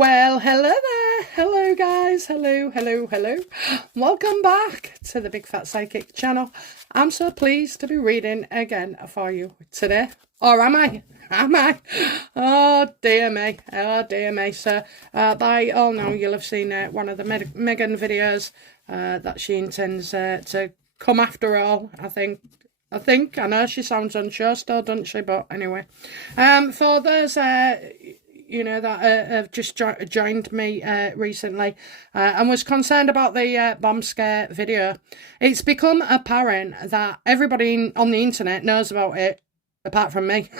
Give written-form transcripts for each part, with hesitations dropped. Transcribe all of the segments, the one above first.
Well, hello there. Hello, guys. Hello, hello, hello. Welcome back to the Big Fat Psychic channel. I'm so pleased to be reading again for you today. Or am I? Am I? Oh, dear me. Oh, dear me. So, by all now, you'll have seen one of the Meghan videos that she intends to come after all, I think. I know she sounds unsure still, doesn't she? But anyway, for those that have just joined me recently and was concerned about the bomb scare video, it's become apparent that everybody on the internet knows about it, apart from me.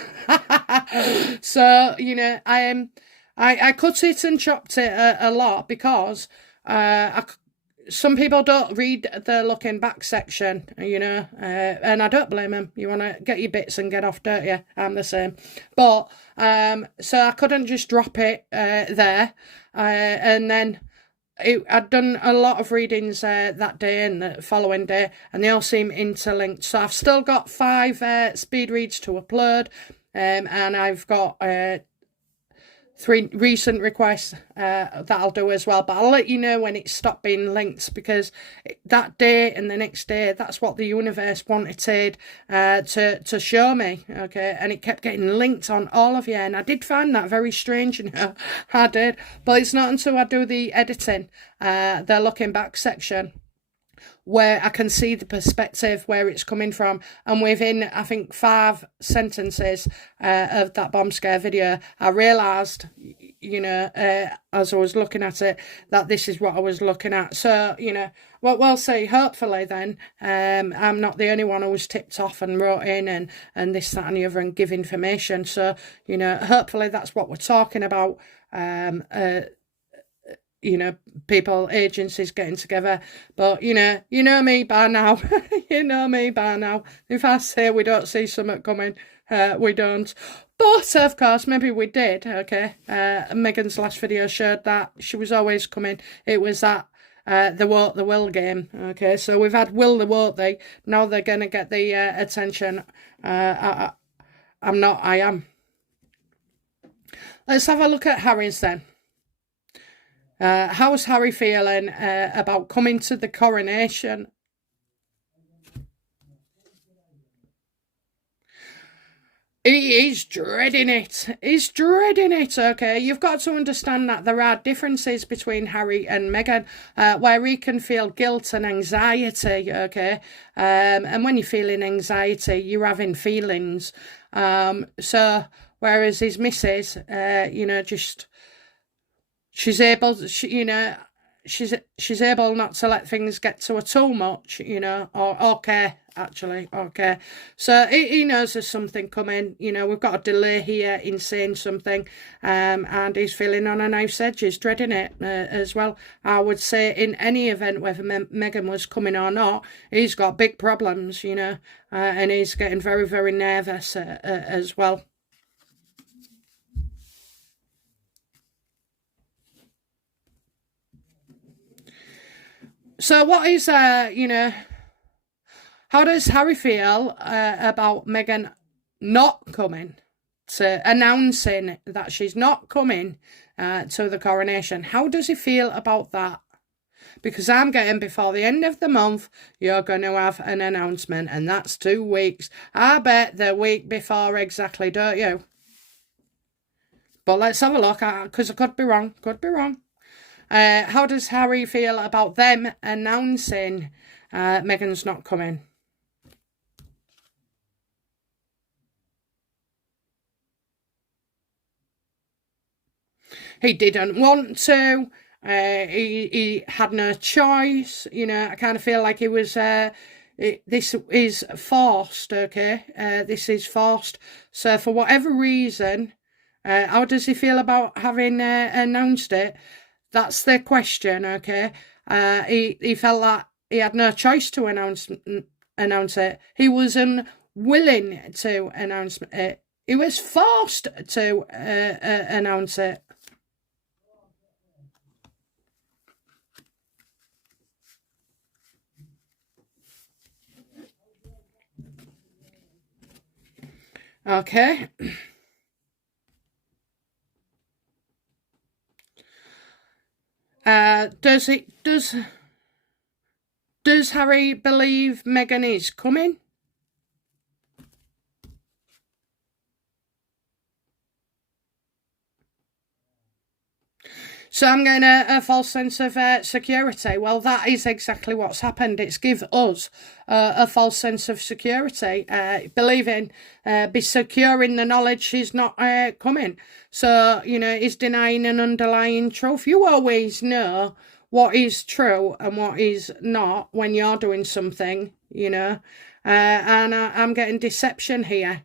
So, I cut it and chopped it a lot because some people don't read the looking back section, and I don't blame them. You want to get your bits and get off, don't you? I'm the same. But, so I couldn't just drop it there. And then I'd done a lot of readings that day and the following day, and they all seem interlinked. So I've still got 5 speed reads to upload, and I've got 3 recent requests that I'll do as well, but I'll let you know when it stopped being linked, because that day and the next day, that's what the universe wanted to show me, okay? And it kept getting linked on all of you, and I did find that very strange, I did. But it's not until I do the editing, the looking back section, where I can see the perspective where it's coming from, and within I think 5 sentences of that bomb scare video, I realised, as I was looking at it, that this is what I was looking at. So what we'll see, hopefully then, I'm not the only one who was tipped off and wrote in and this, that and the other and give information. So hopefully that's what we're talking about. People, agencies getting together. But, you know me by now. You know me by now. If I say we don't see something coming, we don't. But, of course, maybe we did, okay? Meghan's last video showed that she was always coming. It was that the won't, the will game, okay? So we've had will, the won't they. Now they're going to get the attention. I am. Let's have a look at Harry's then. How's Harry feeling about coming to the coronation? He is dreading it. He's dreading it, okay? You've got to understand that there are differences between Harry and Meghan, where he can feel guilt and anxiety, okay? And when you're feeling anxiety, you're having feelings. So, whereas his missus, just... she's able, she's able not to let things get to her too much, or okay, actually, okay. So he knows there's something coming, we've got a delay here in saying something, and he's feeling on a knife's edge, he's dreading it as well. I would say in any event, whether Meghan was coming or not, he's got big problems, and he's getting very, very nervous as well. So what is, how does Harry feel about Meghan not coming, to announcing that she's not coming to the coronation? How does he feel about that? Because I'm getting, before the end of the month, you're going to have an announcement, and that's 2 weeks. I bet the week before exactly, don't you? But let's have a look, because I could be wrong, how does Harry feel about them announcing Meghan's not coming? He didn't want to. He had no choice. I kind of feel like he was... this is forced, okay? This is forced. So for whatever reason, how does he feel about having announced it? That's the question, okay? He felt that he had no choice to announce it. He was unwilling to announce it. He was forced to announce it. Okay. does Harry believe Meghan is coming? So I'm getting a false sense of security. Well, that is exactly what's happened. It's give us a false sense of security, believing, be secure in the knowledge she's not coming. So, it's denying an underlying truth. You always know what is true and what is not when you're doing something, and I'm getting deception here,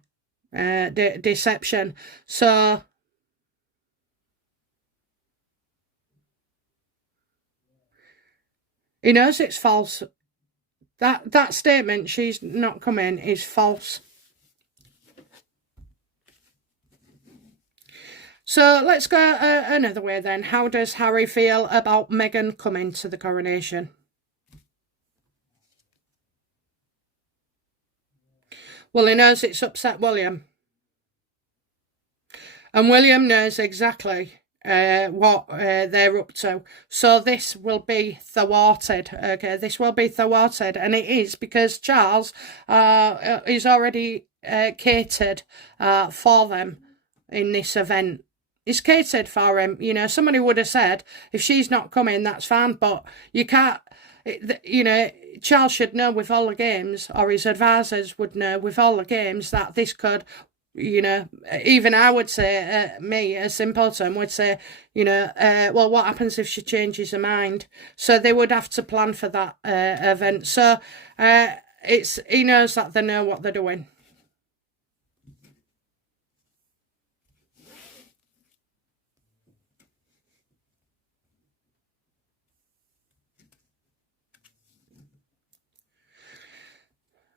deception. So he knows it's false. That statement, she's not coming, is false. So let's go another way then. How does Harry feel about Meghan coming to the coronation? Well, he knows it's upset William. And William knows exactly what they're up to. So this will be thwarted. Okay, this will be thwarted, and it is because Charles is already catered for them in this event. It's catered for him. Somebody would have said, if she's not coming, that's fine, but you can't. Charles should know with all the games, or his advisors would know with all the games, that this could, even I would say, me, a simpleton, would say, well, what happens if she changes her mind? So they would have to plan for that event. So he knows that they know what they're doing.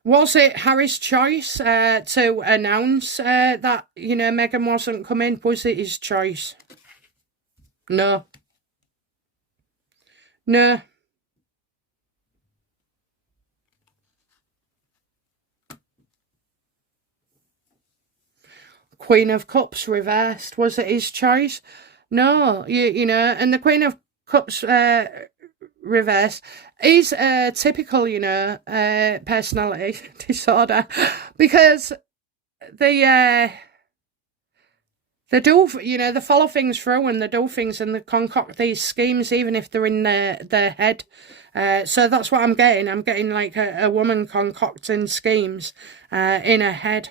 Was it Harry's choice to announce that, Meghan wasn't coming? Was it his choice? No. No. Queen of Cups reversed. Was it his choice? No. And the Queen of Cups reverse is a typical, personality disorder, because they do, they follow things through, and they do things, and they concoct these schemes even if they're in their head. So that's what I'm getting. I'm getting like a woman concocting schemes in her head.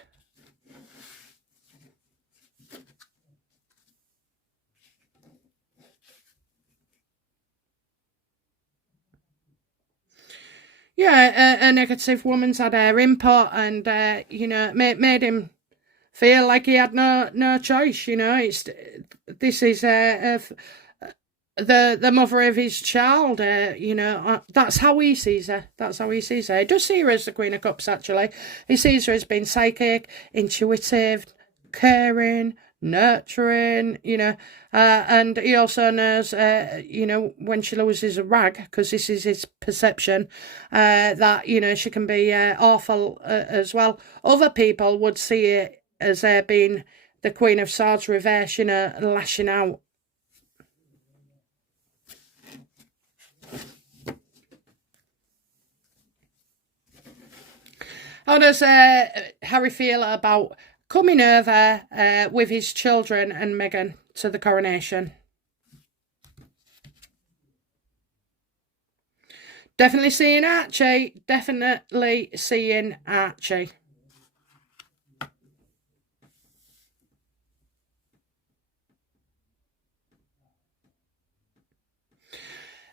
Yeah, a negative woman's had her input, and made him feel like he had no choice. This is the mother of his child. That's how he sees her. That's how he sees her. He does see her as the Queen of Cups. Actually, he sees her as being psychic, intuitive, caring, nurturing, and he also knows, when she loses a rag, because this is his perception, that, she can be awful as well. Other people would see it as being the Queen of Swords reverse, lashing out. How does Harry feel about coming over with his children and Meghan to the coronation? Definitely seeing Archie. Definitely seeing Archie.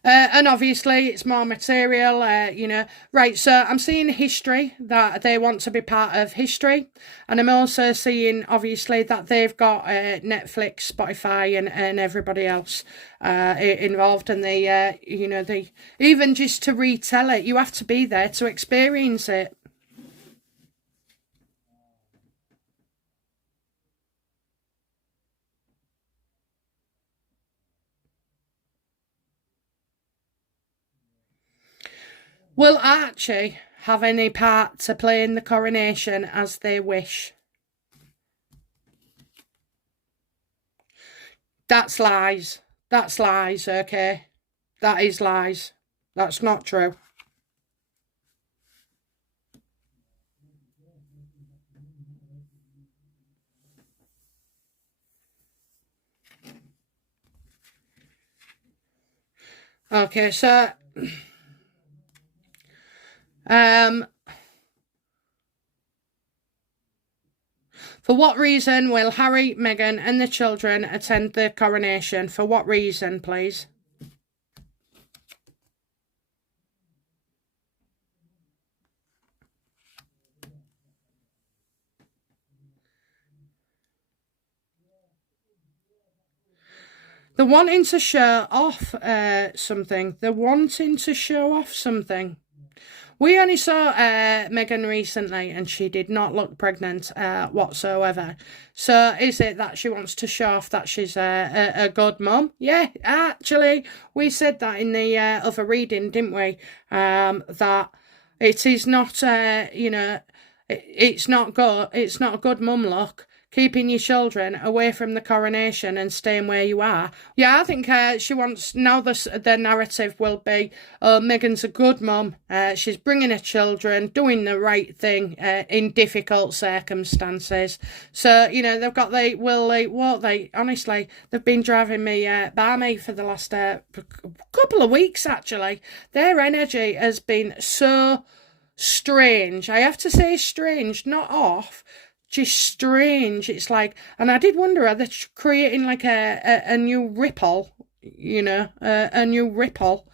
And obviously it's more material, Right, so I'm seeing history, that they want to be part of history. And I'm also seeing, obviously, that they've got Netflix, Spotify, and everybody else involved. And they, even just to retell it, you have to be there to experience it. Will Archie have any part to play in the coronation as they wish? That's lies. That's lies, okay? That is lies. That's not true. Okay, so for what reason will Harry, Meghan and the children attend the coronation? For what reason, please? They're wanting to show off something. They're wanting to show off something. We only saw Meghan recently and she did not look pregnant whatsoever. So is it that she wants to show off that she's a good mum? Yeah, actually, we said that in the other reading, didn't we? That it is not, it's not good. It's not a good mum look. Keeping your children away from the coronation and staying where you are. Yeah, I think she wants, now the narrative will be, Meghan's a good mum, she's bringing her children, doing the right thing in difficult circumstances. So, they've got honestly, they've been driving me balmy for the last couple of weeks, actually. Their energy has been so strange. I have to say strange, not off. Just strange. It's like, and I did wonder, are they creating like a new ripple, a new ripple.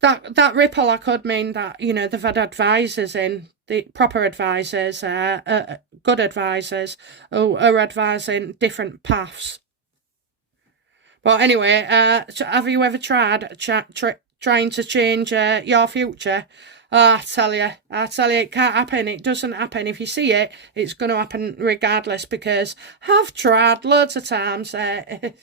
That ripple, I could mean that, they've had advisors in, the proper advisors, good advisors, who are advising different paths. But anyway, have you ever tried trying to change your future? Oh, I tell you, it can't happen. It doesn't happen. If you see it, it's going to happen regardless, because I've tried loads of times. I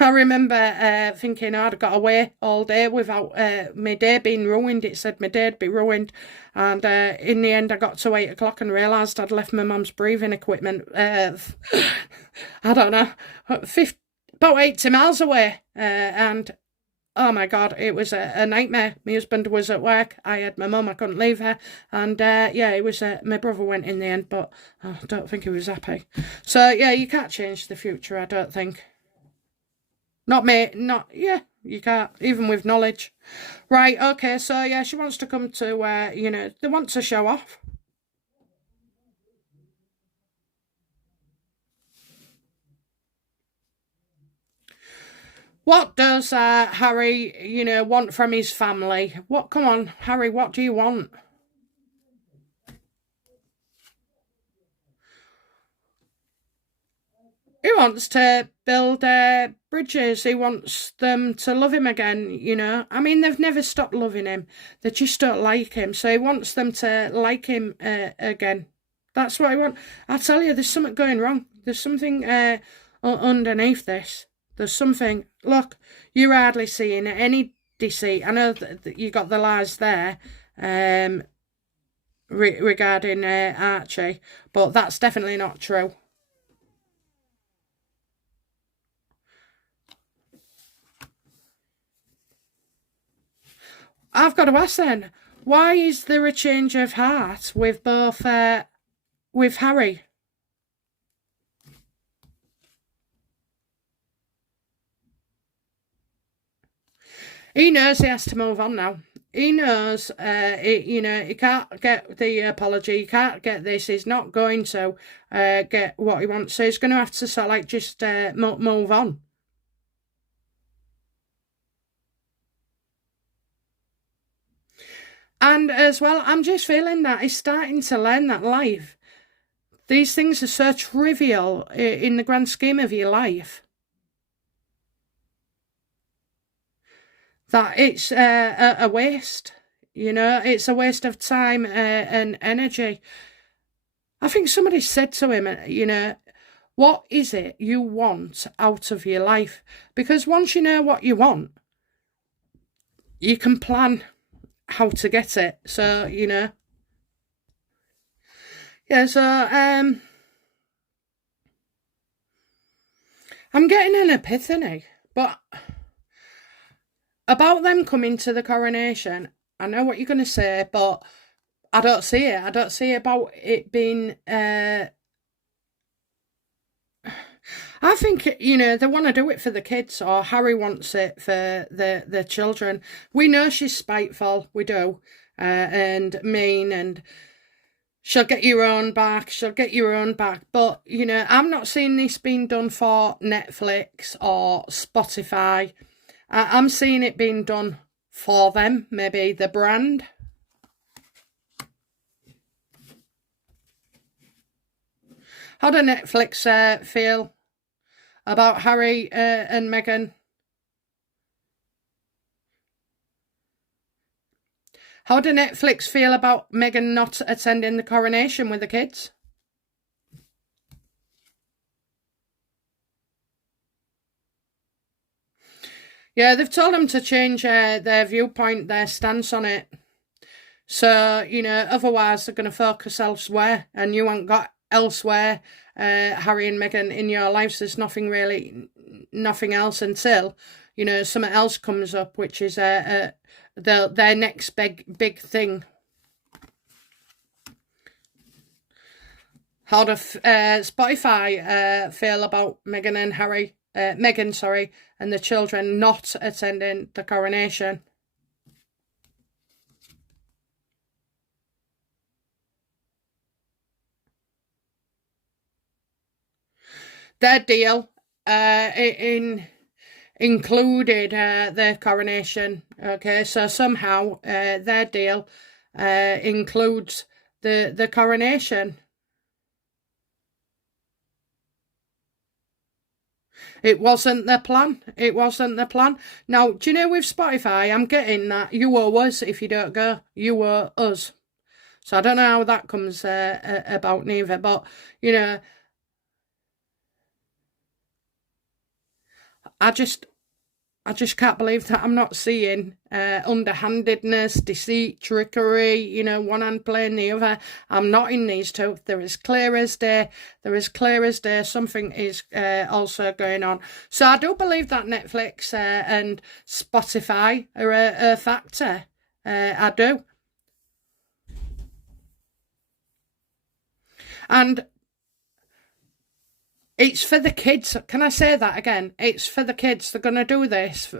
remember thinking I'd got away all day without my day being ruined. It said my day'd be ruined. And in the end, I got to 8 o'clock and realised I'd left my mum's breathing equipment, I don't know, about 80 miles away. And oh my God, it was a nightmare. My husband was at work. I had my mum. I couldn't leave her. And yeah, it was my brother went in the end, but I don't think he was happy. So yeah, you can't change the future, I don't think. Yeah, you can't, even with knowledge. Right, okay, so yeah, she wants to come to, they want to show off. What does Harry, want from his family? Come on, Harry, what do you want? He wants to build bridges. He wants them to love him again, I mean, they've never stopped loving him. They just don't like him. So he wants them to like him again. That's what I want. I tell you, there's something going wrong. There's something underneath this. There's something. Look, you're hardly seeing any deceit. I know that you got the lies there regarding Archie, but that's definitely not true. I've got to ask then, why is there a change of heart with both with Harry? He knows he has to move on now. He knows, he can't get the apology, he can't get this, he's not going to get what he wants, so he's going to have to sort of like just move on. And as well, I'm just feeling that he's starting to learn that life, these things are so trivial in the grand scheme of your life, that it's a waste. It's a waste of time and energy. I think somebody said to him, what is it you want out of your life? Because once you know what you want, you can plan how to get it. So, Yeah, so I'm getting an epiphany, but about them coming to the coronation, I know what you're going to say, but I don't see it. I don't see about it being... I think, you know, they want to do it for the kids, or Harry wants it for the children. We know she's spiteful, we do, and mean, and she'll get your own back, she'll get your own back. But, you know, I'm not seeing this being done for Netflix or Spotify. I'm seeing it being done for them, maybe the brand. How does Netflix feel about Harry and Meghan? How do Netflix feel about Meghan not attending the coronation with the kids? Yeah, they've told them to change their viewpoint, their stance on it. So, you know, otherwise they're going to focus elsewhere, and you ain't got elsewhere, Harry and Meghan, in your lives. There's nothing else until, you know, something else comes up, which is their next big thing. How does Spotify feel about Meghan and Harry? Meghan, sorry, and the children not attending the coronation? Their deal included their coronation. Okay, so somehow their deal includes the coronation. It wasn't the plan. It wasn't the plan. Now, do you know, with Spotify, I'm getting that you owe us if you don't go. You owe us. So I don't know how that comes about neither. But, you know, I just can't believe that I'm not seeing underhandedness, deceit, trickery, you know, one hand playing the other. I'm not in these two. They're as clear as day. They're as clear as day. Something is also going on. So I do believe that Netflix and Spotify are a factor. I do. And it's for the kids. Can I say that again? It's for the kids. They're going to do this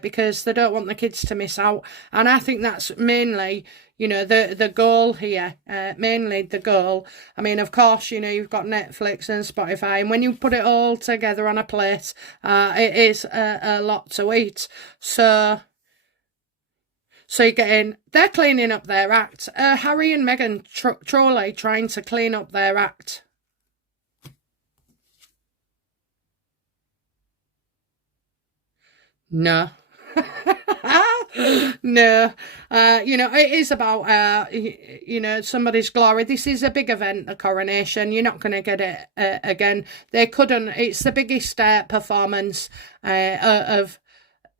because they don't want the kids to miss out. And I think that's mainly, you know, the goal here. Mainly the goal. I mean, of course, you know, you've got Netflix and Spotify. And when you put it all together on a plate, it is a lot to eat. So you're getting... They're cleaning up their act. Harry and Meghan truly trying to clean up their act. No. No. You know, it is about, you know, somebody's glory. This is a big event, the coronation. You're not going to get it again. They couldn't. It's the biggest performance of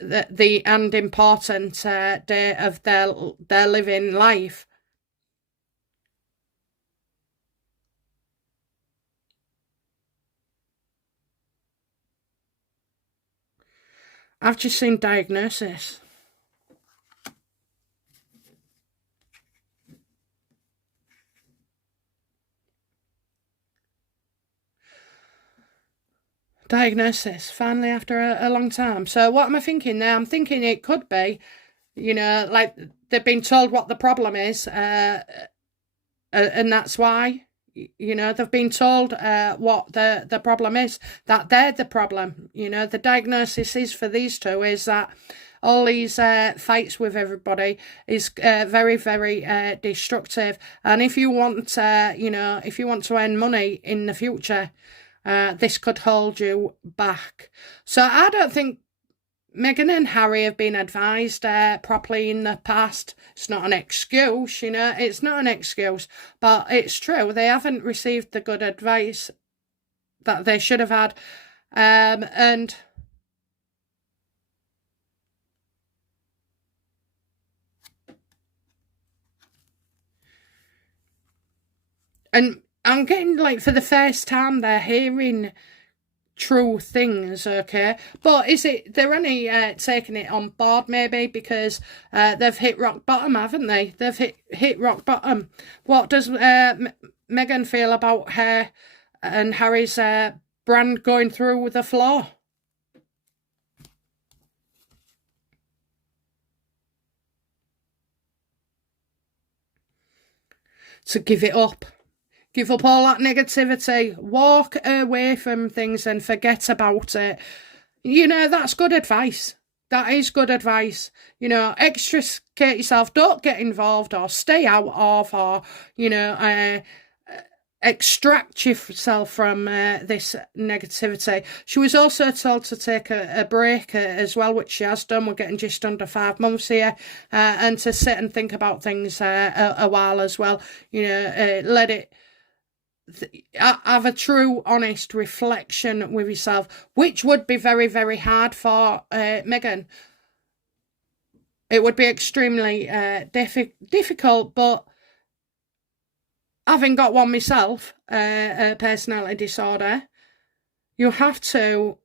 the and important day of their living life. I've just seen diagnosis. Diagnosis, finally, after a long time. So what am I thinking now? I'm thinking it could be, you know, like they've been told what the problem is, and that's why, you know, they've been told what the problem is, that they're the problem. You know, the diagnosis is for these two is that all these fights with everybody is very, very destructive. And if you want, you know, if you want to earn money in the future, this could hold you back. So I don't think Meghan and Harry have been advised properly in the past. It's not an excuse, you know, it's not an excuse, but it's true. They haven't received the good advice that they should have had. And I'm getting, like, for the first time, they're hearing true things, okay? But is it, they're only taking it on board maybe because they've hit rock bottom, haven't they? They've hit rock bottom. What does Meghan feel about her and Harry's brand going through the floor? To give it up. Give up all that negativity. Walk away from things and forget about it. You know, that's good advice. That is good advice. You know, extricate yourself. Don't get involved or stay out of or, you know, extract yourself from this negativity. She was also told to take a break as well, which she has done. We're getting just under 5 months here, and to sit and think about things a while as well. You know, let it have a true, honest reflection with yourself, which would be very, very hard for Meghan. It would be extremely difficult, but having got one myself, a personality disorder, you have to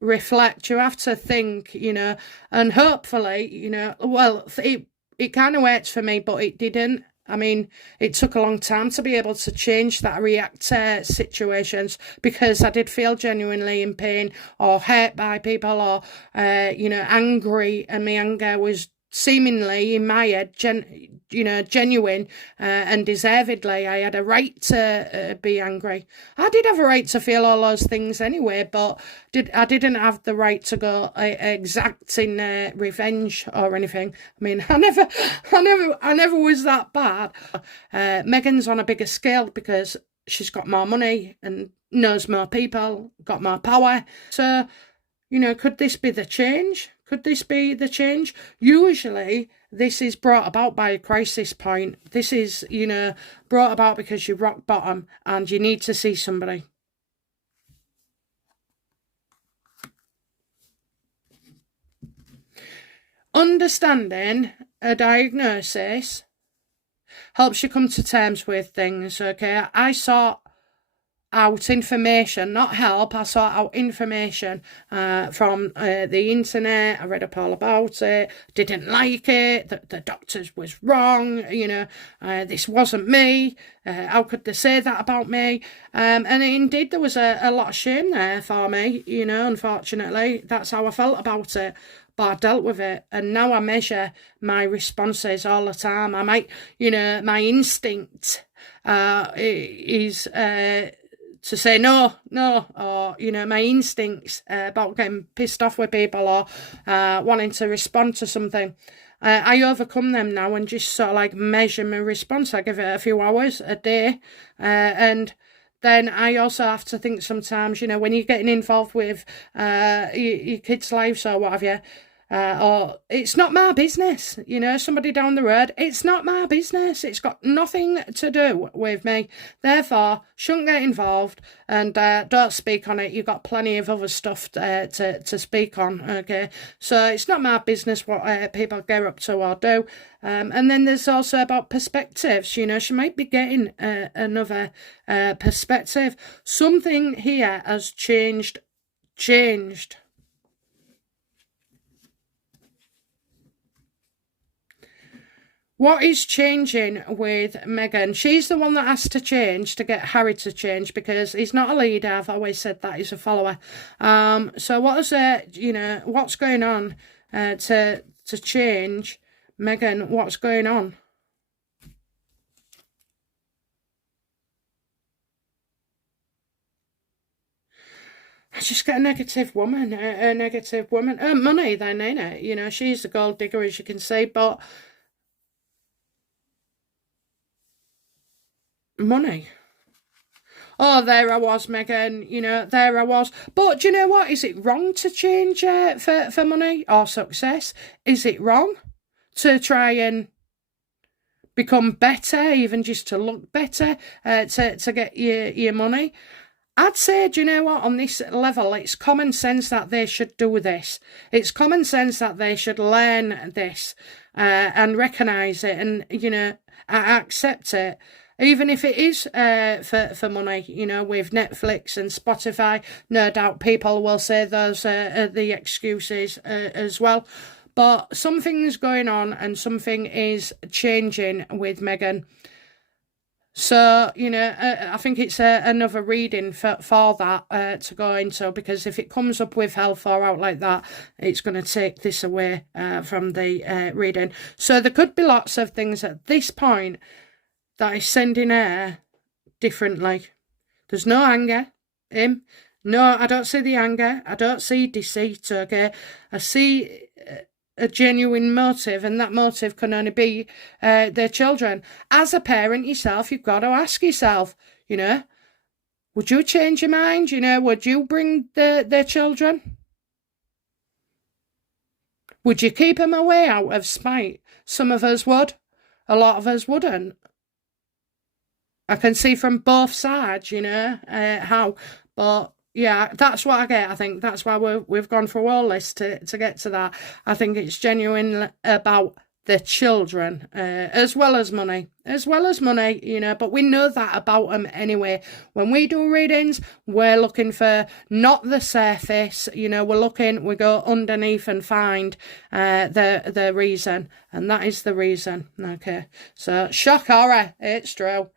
reflect, you have to think, you know, and hopefully, you know, well, it kind of worked for me, but it didn't. I mean, it took a long time to be able to change that, react to situations, because I did feel genuinely in pain or hurt by people or, you know, angry, and my anger was seemingly in my head, genuine and deservedly. I had a right to be angry. I did have a right to feel all those things anyway, but I didn't have the right to go exacting revenge or anything. I mean, I never was that bad. Meghan's on a bigger scale because she's got more money and knows more people, got more power. So, you know, could this be the change? Could this be the change? Usually, this is brought about by a crisis point. This is, you know, brought about because you're rock bottom and you need to see somebody. Understanding a diagnosis helps you come to terms with things, okay? I sought out information, not help. I sought out information from the internet. I read up all about it. Didn't like it. The doctors was wrong. You know, this wasn't me. How could they say that about me? And indeed, there was a lot of shame there for me. You know, unfortunately, that's how I felt about it. But I dealt with it, and now I measure my responses all the time. I might, you know, my instinct is to say no, or, you know, my instincts about getting pissed off with people or wanting to respond to something. I overcome them now and just sort of like measure my response. I give it a few hours a day, and then I also have to think sometimes, you know, when you're getting involved with your kids' lives or what have you, or it's not my business, you know, somebody down the road, it's not my business. It's got nothing to do with me. Therefore, shouldn't get involved and don't speak on it. You've got plenty of other stuff to speak on, okay? So it's not my business what people get up to or do. And then there's also about perspectives. You know, she might be getting another perspective. Something here has changed. What is changing with Meghan? She's the one that has to change to get Harry to change, because he's not a leader. I've always said that, he's a follower. So what is it, you know, what's going on to change Meghan? What's going on? I just get a negative woman, money then, ain't it? You know, she's the gold digger, as you can see, but money. Oh, there I was, Meghan, you know, there I was. But do you know what? Is it wrong to change for money or success? Is it wrong to try and become better, even just to look better, to get your money? I'd say, do you know what, on this level, it's common sense that they should do this. It's common sense that they should learn this and recognise it and, you know, accept it. even if it is for money, you know, with Netflix and Spotify. No doubt people will say those are the excuses as well. But something's going on and something is changing with Meghan. So, you know, I think it's another reading for that to go into, because if it comes up with hell far out like that, it's going to take this away from the reading. So there could be lots of things at this point that is sending her differently. There's no anger, him. No, I don't see the anger. I don't see deceit, okay? I see a genuine motive, and that motive can only be their children. As a parent yourself, you've got to ask yourself, you know, would you change your mind? You know, would you bring their children? Would you keep them away out of spite? Some of us would. A lot of us wouldn't. I can see from both sides, you know, how. But yeah, that's what I get. I think that's why we've gone through all this to get to that. I think it's genuine about the children, as well as money, you know, but we know that about them anyway. When we do readings, we're looking for not the surface, you know, we go underneath and find the reason, and that is the reason, okay? So, shock horror, it's true.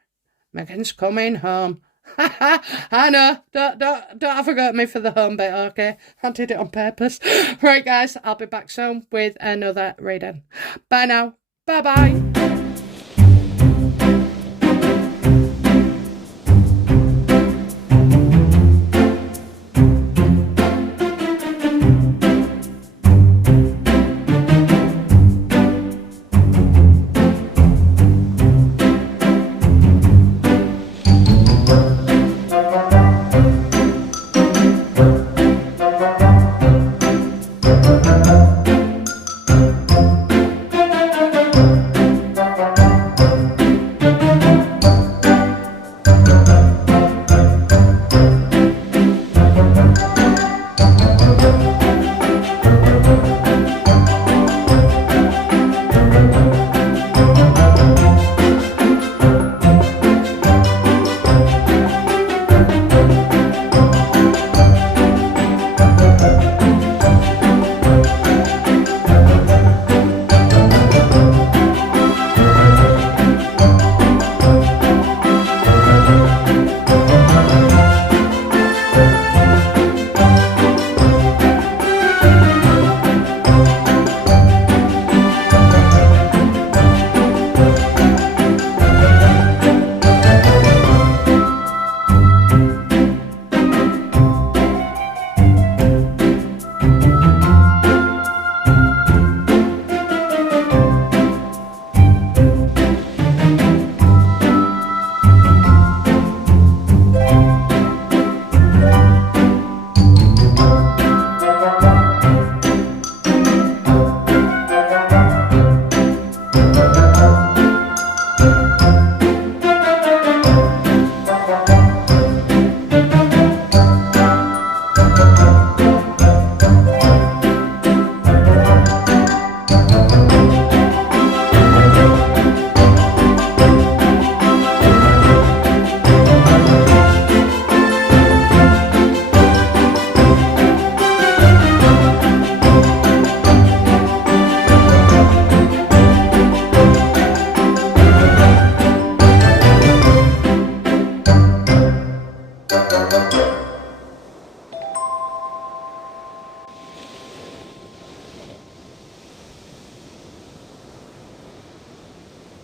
Meghan's coming home. I know. Don't forget me for the home bit, okay? I did it on purpose. Right, guys, I'll be back soon with another reading. Bye now. Bye-bye.